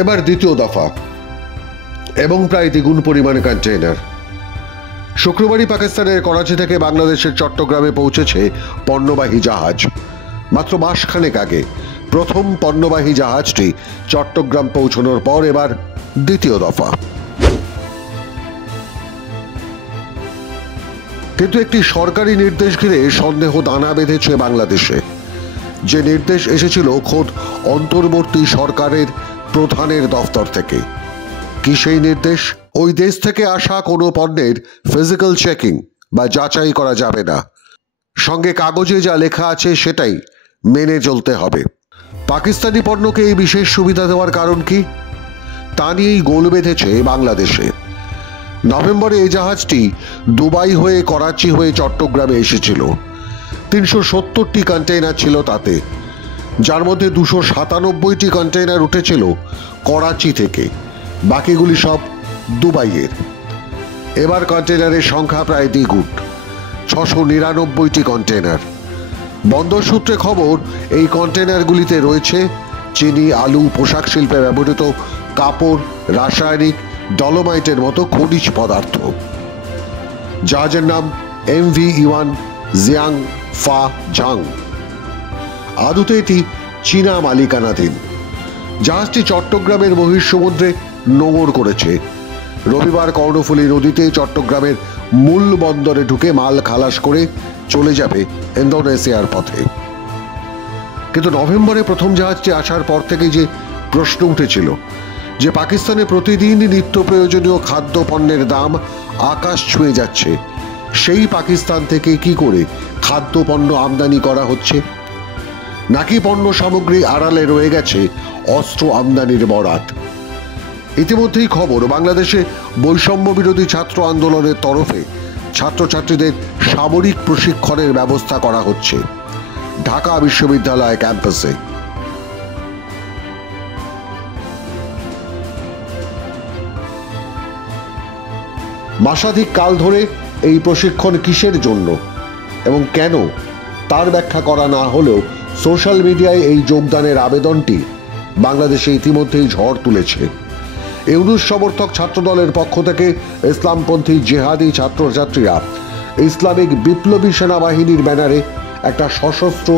এবার দ্বিতীয় দফা এবং প্রায় দ্বিগুণ পরিমাণে কন্টেইনার। শুক্রবারই পাকিস্তানের করাচি থেকে বাংলাদেশের চট্টগ্রামে পৌঁছেছে পণ্যবাহী জাহাজ। মাত্র মাসখানেক আগে প্রথম পণ্যবাহী জাহাজটি চট্টগ্রাম পৌঁছানোর পর এবার দ্বিতীয় দফা। কিন্তু একটি সরকারি নির্দেশ ঘিরে সন্দেহ দানা বেঁধেছে বাংলাদেশে। যে নির্দেশ এসেছিল খোদ অন্তর্বর্তী সরকারের প্রধানের দফতর থেকে। কি সেই নির্দেশ? ওই দেশ থেকে আসা কোনো পণ্যের ফিজিক্যাল চেকিং বা যাচাই করা যাবে না, সঙ্গে কাগজে যা লেখা আছে সেটাই মেনে চলতে হবে। পাকিস্তানি পণ্যকে এই বিশেষ সুবিধা দেওয়ার কারণ কি, তা নিয়েই গোল বেঁধেছে বাংলাদেশে। নভেম্বরে এই জাহাজটি দুবাই হয়ে করাচি হয়ে চট্টগ্রামে এসেছিল। 370টি কন্টেইনার ছিল তাতে, যার মধ্যে 297টি কন্টেইনার উঠেছিল করাচি থেকে, বাকিগুলি সব দুবাইয়ের। এবার কন্টেইনারের সংখ্যা প্রায় দ্বিগুণ, 699টি কন্টেইনার। বন্দর সূত্রে খবর, এই কন্টেইনারগুলিতে রয়েছে চিনি, আলু, পোশাক শিল্পে ব্যবহৃত কাপড়, রাসায়নিক, ডলোমাইটের মতো খনিজ পদার্থ। জাহাজের নাম MV-1 জিয়াং ফা জাং। আদতে এটি চীনা মালিকানাধীন। জাহাজটি চট্টগ্রামের বহিঃসমুদ্রে নোঙর করেছে। রবিবার কর্ণফুলী নদীতে চট্টগ্রামের মূল বন্দরে ঢুকে মাল খালাস করে চলে যাবে ইন্দোনেশিয়ার পথে। কিন্তু নভেম্বরে প্রথম জাহাজটি আসার পর থেকে যে প্রশ্ন উঠেছিল যে পাকিস্তানে প্রতিদিন নিত্য প্রয়োজনীয় খাদ্য পণ্যের দাম আকাশ ছুঁয়ে যাচ্ছে, সেই পাকিস্তান থেকে কি করে খাদ্যপণ্য আমদানি করা হচ্ছে? নাকি পণ্য সামগ্রী আড়ালে রয়ে গেছে অস্ত্র আমদানির বরাত? ইতিমধ্যেই খবর, বাংলাদেশে বৈষম্য বিরোধী ছাত্র আন্দোলনের তরফে ছাত্রছাত্রীদের সামরিক প্রশিক্ষণের ব্যবস্থা করা হচ্ছে ঢাকা বিশ্ববিদ্যালয় ক্যাম্পাসে। মাসাধিক কাল ধরে এই প্রশিক্ষণ কিসের জন্য এবং কেন তার ব্যাখ্যা করা না হলেও সোশ্যাল মিডিয়ায় এই যোগদানের আবেদনটি বাংলাদেশে ইতিমধ্যেই ঝড় তুলেছে। ইউনূস সমর্থক ছাত্রদলের পক্ষ থেকে ইসলামপন্থী জেহাদি ছাত্রছাত্রীরা ইসলামিক বিপ্লবী সেনাবাহিনীর ব্যানারে একটা সশস্ত্র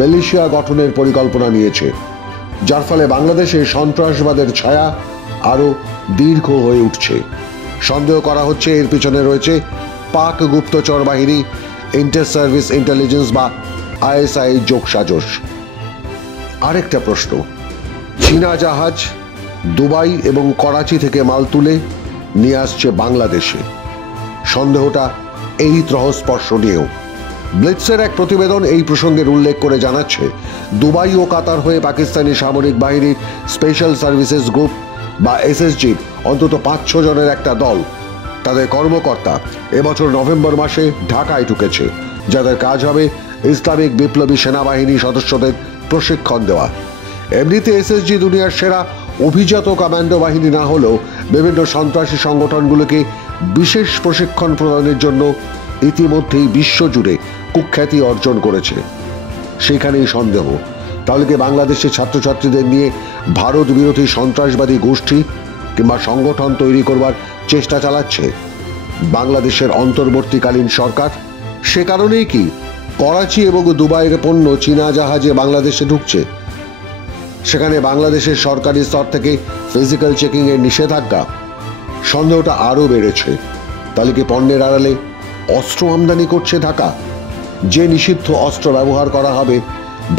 মিলিশিয়া গঠনের পরিকল্পনা নিয়েছে, যার ফলে বাংলাদেশে সন্ত্রাসবাদের ছায়া আরও দীর্ঘ হয়ে উঠছে। সন্দেহ করা হচ্ছে এর পিছনে রয়েছে পাক গুপ্তচর বাহিনী, ইন্টার সার্ভিস ইন্টেলিজেন্স বা ISI যোগসাজশ। আরেকটা প্রশ্ন, চীনা জাহাজ দুবাই এবং করাচি থেকে মাল তুলে নিয়ে আসছে বাংলাদেশে। সন্দেহটা এই ত্রহস্পর্শনীয়। ব্লিটসের এক প্রতিবেদন এই প্রসঙ্গের উল্লেখ করে জানাচ্ছে, দুবাই ও কাতার হয়ে পাকিস্তানি সামরিক বাহিনীর স্পেশাল সার্ভিসেস গ্রুপ বা SSG অন্তত 5-6 জনের একটা দল, তাদের কর্মকর্তা এবছর নভেম্বর মাসে ঢাকায় ঢুকেছে, যাদের কাজ হবে ইসলামিক বিপ্লবী সেনাবাহিনী সদস্যদের প্রশিক্ষণ দেওয়া। এমনিতে SSG দুনিয়ার সেরা অভিজাত কমান্ডো বাহিনী না হলেও বিভিন্ন সন্ত্রাসী সংগঠনগুলোকে বিশেষ প্রশিক্ষণ প্রদানের জন্য ইতিমধ্যেই বিশ্বজুড়ে কুখ্যাতি অর্জন করেছে। সেখানেই সন্দেহ, তাহলে কি বাংলাদেশের ছাত্রছাত্রীদের নিয়ে ভারত বিরোধী সন্ত্রাসবাদী গোষ্ঠী কিংবা সংগঠন তৈরি করবার চেষ্টা চালাচ্ছে বাংলাদেশের অন্তর্বর্তীকালীন সরকার? সে কারণেই কি করাচি এবং দুবাইয়ের পণ্য চীনা জাহাজে বাংলাদেশে ঢুকছে? সেখানে বাংলাদেশের সরকারি স্তর থেকে ফিজিক্যাল চেকিং এর নিষেধাজ্ঞা। সন্দেহটা আরও বেড়েছে, তাহলে কি পণ্যের আড়ালে অস্ত্র আমদানি করছে ঢাকা? যে নিষিদ্ধ অস্ত্র ব্যবহার করা হবে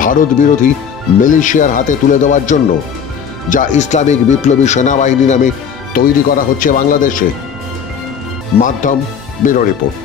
ভারত বিরোধী মিলিশিয়ার হাতে তুলে দেওয়ার জন্য, যা ইসলামিক বিপ্লবী সেনাবাহিনী নামে তৈরি করা হচ্ছে বাংলাদেশে। মাধ্যম ব্যুরো রিপোর্ট।